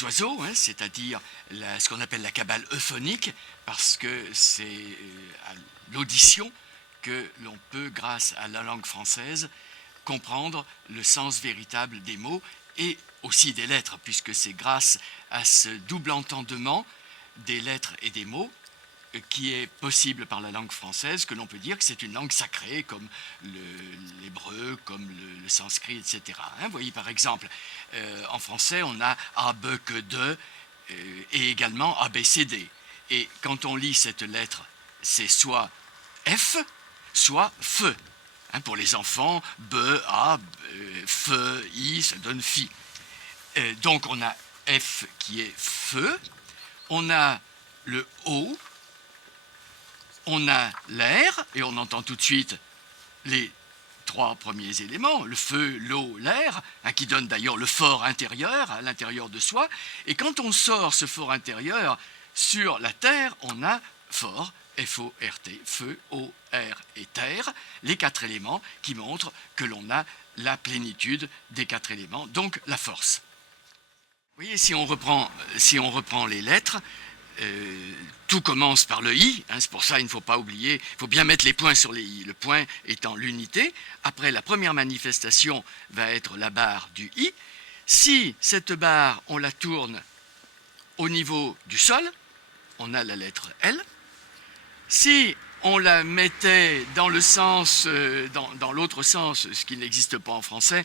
des oiseaux, hein, c'est-à-dire ce qu'on appelle la cabale euphonique, parce que c'est à l'audition que l'on peut, grâce à la langue française, comprendre le sens véritable des mots et aussi des lettres, puisque c'est grâce à ce double entendement des lettres et des mots qui est possible par la langue française, que l'on peut dire que c'est une langue sacrée, comme l'hébreu, comme le sanskrit, etc. Hein, vous voyez, par exemple, en français, on a A, B, que, de, et également A, B, C, D. Et quand on lit cette lettre, c'est soit F, soit F. Hein, pour les enfants, B, A, F, I, ça donne Fi. Donc on a F qui est feu, on a le O, on a l'air, et on entend tout de suite les trois premiers éléments, le feu, l'eau, l'air, hein, qui donne d'ailleurs le fort intérieur à l'intérieur de soi. Et quand on sort ce fort intérieur sur la terre, on a fort, F-O-R-T, feu, eau, air et terre, les quatre éléments qui montrent que l'on a la plénitude des quatre éléments, donc la force. Vous voyez, si on reprend les lettres, tout commence par le i, hein, c'est pour ça il ne faut pas oublier, il faut bien mettre les points sur les i, le point étant l'unité. Après, la première manifestation va être la barre du i. Si cette barre, on la tourne au niveau du sol, on a la lettre L. Si on la mettait dans le sens, dans l'autre sens, ce qui n'existe pas en français,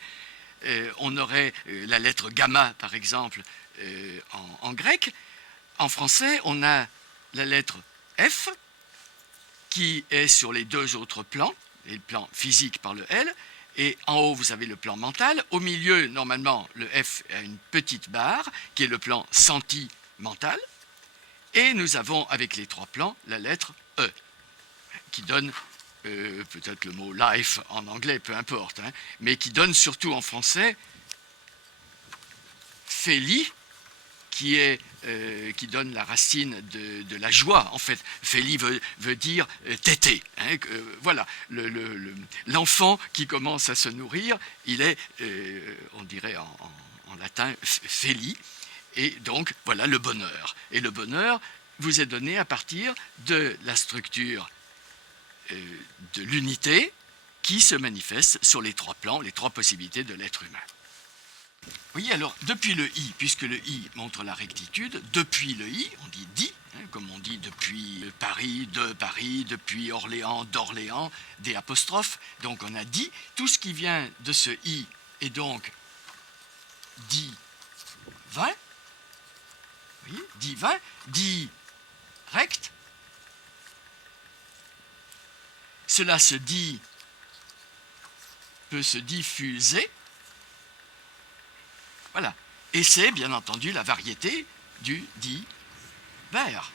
on aurait la lettre gamma, par exemple, en grec. En français, on a la lettre F qui est sur les deux autres plans, le plan physique par le L, et en haut, vous avez le plan mental. Au milieu, normalement, le F a une petite barre qui est le plan sentimental. Et nous avons, avec les trois plans, la lettre E qui donne peut-être le mot life en anglais, peu importe, hein, mais qui donne surtout en français Féli, qui donne la racine de la joie. En fait, Féli veut dire tété. Hein, voilà, l'enfant qui commence à se nourrir, il est, on dirait en latin, Féli. Et donc, voilà le bonheur. Et le bonheur vous est donné à partir de la structure de l'unité qui se manifeste sur les trois plans, les trois possibilités de l'être humain. Vous voyez, alors, depuis le i, puisque le i montre la rectitude, depuis le i, on dit di, hein, comme on dit depuis Paris, de Paris, depuis Orléans, d'Orléans, des apostrophes, donc on a di. Tout ce qui vient de ce i est donc divin, vous voyez, divin, direct. Cela se dit, peut se diffuser. Voilà. Et c'est bien entendu la variété du divers.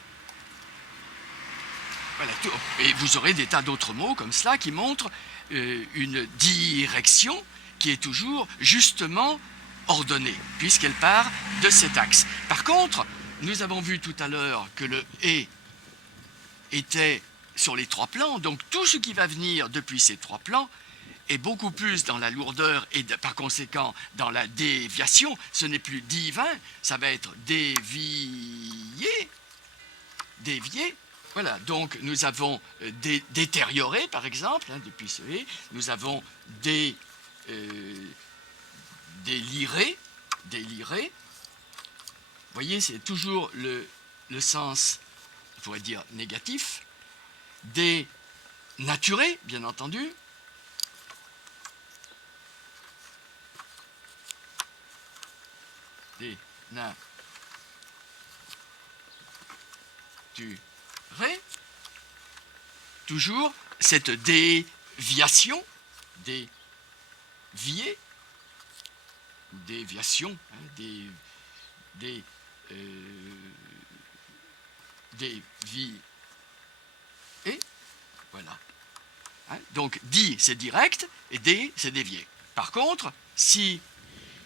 Voilà. Et vous aurez des tas d'autres mots comme cela qui montrent une direction qui est toujours justement ordonnée, puisqu'elle part de cet axe. Par contre, nous avons vu tout à l'heure que le « et » était sur les trois plans, donc tout ce qui va venir depuis ces trois plans est beaucoup plus dans la lourdeur et par conséquent dans la déviation. Ce n'est plus divin, ça va être dévié. Voilà, donc nous avons détérioré, par exemple, hein, depuis ce et, nous avons déliré. Vous voyez, c'est toujours le sens, on pourrait dire, négatif. Dénaturé, bien entendu. Dénaturé. Toujours cette déviation, dévier, déviation, hein, dévier. Et voilà. Hein, donc, di, c'est direct, et dé, c'est dévié. Par contre, si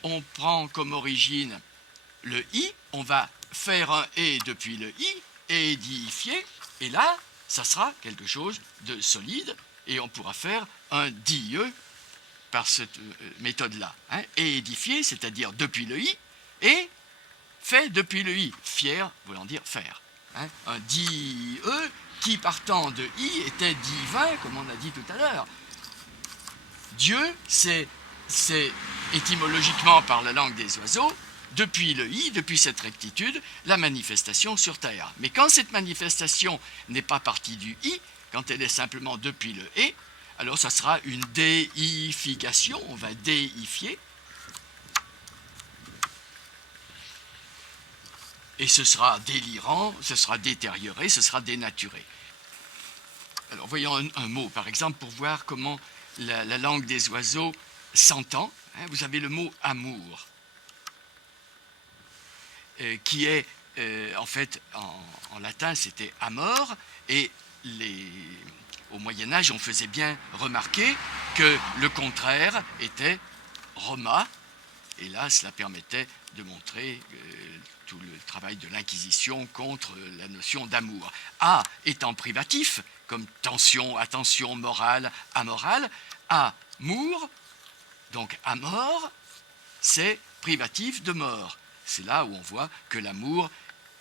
on prend comme origine le i, on va faire un et depuis le i, édifier, et là, ça sera quelque chose de solide, et on pourra faire un die par cette méthode-là. Hein, édifier, c'est-à-dire depuis le i, et fait depuis le i. Fier voulant dire faire. Hein. Un dit qui partant de i était divin, comme on a dit tout à l'heure. Dieu, c'est étymologiquement par la langue des oiseaux, depuis le i, depuis cette rectitude, la manifestation sur terre. Mais quand cette manifestation n'est pas partie du i, quand elle est simplement depuis le et, alors ça sera une déification, on va déifier, et ce sera délirant, ce sera détérioré, ce sera dénaturé. Alors voyons un mot, par exemple, pour voir comment la langue des oiseaux s'entend. Hein, vous avez le mot amour, qui est, en fait, en latin, c'était amor, et au Moyen-Âge, on faisait bien remarquer que le contraire était Roma, et là, cela permettait de montrer tout le travail de l'Inquisition contre la notion d'amour. A étant privatif, comme tension, attention, morale, amoral, amour, donc amor, c'est privatif de mort. C'est là où on voit que l'amour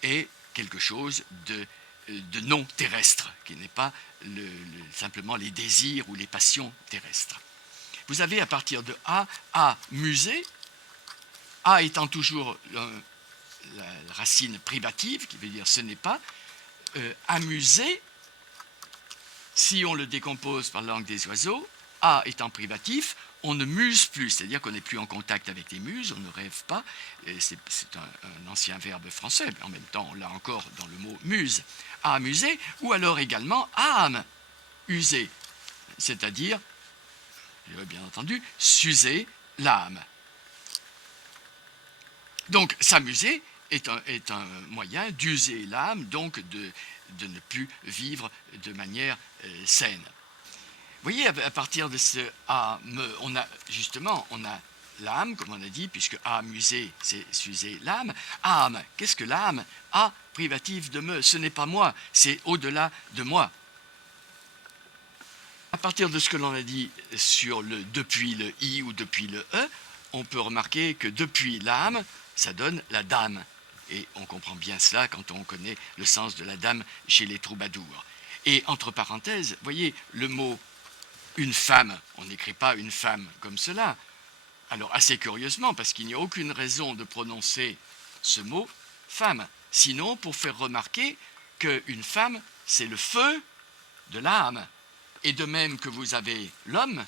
est quelque chose de non terrestre, qui n'est pas simplement les désirs ou les passions terrestres. Vous avez à partir de A, amuser, A étant toujours la racine privative, qui veut dire ce n'est pas, amuser, si on le décompose par la langue des oiseaux, A étant privatif, on ne muse plus, c'est-à-dire qu'on n'est plus en contact avec les muses, on ne rêve pas, c'est un ancien verbe français, mais en même temps on l'a encore dans le mot muse, à amuser, ou alors également âme, user, c'est-à-dire, bien entendu, s'user l'âme. Donc s'amuser est un moyen d'user l'âme, donc de ne plus vivre de manière saine. Vous voyez, à partir de ce âme, on a l'âme, comme on a dit, puisque amuser, c'est s'user l'âme. Âme, qu'est-ce que l'âme? A, privatif de me, ce n'est pas moi, c'est au-delà de moi. À partir de ce que l'on a dit sur le depuis le i ou depuis le e, on peut remarquer que depuis l'âme, ça donne la dame. Et on comprend bien cela quand on connaît le sens de la dame chez les troubadours. Et entre parenthèses, voyez, le mot une femme, on n'écrit pas une femme comme cela. Alors assez curieusement, parce qu'il n'y a aucune raison de prononcer ce mot femme, sinon pour faire remarquer qu'une femme, c'est le feu de l'âme. Et de même que vous avez l'homme,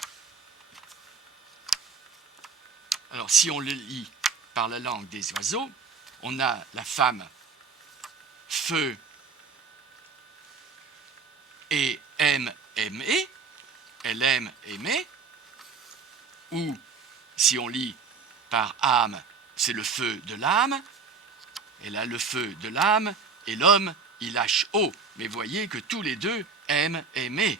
alors si on le lit par la langue des oiseaux, on a la femme feu et aime aimer, elle aime aimer, ou si on lit par âme, c'est le feu de l'âme, elle a le feu de l'âme, et l'homme, il lâche haut. Mais voyez que tous les deux aiment aimer.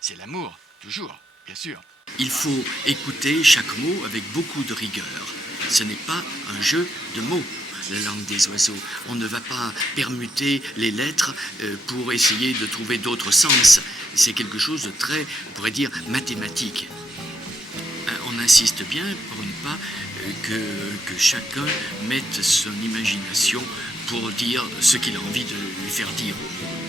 C'est l'amour, toujours, bien sûr. Il faut écouter chaque mot avec beaucoup de rigueur. Ce n'est pas un jeu de mots, la langue des oiseaux. On ne va pas permuter les lettres pour essayer de trouver d'autres sens. C'est quelque chose de très, on pourrait dire, mathématique. On insiste bien pour ne pas que chacun mette son imagination pour dire ce qu'il a envie de lui faire dire au mot.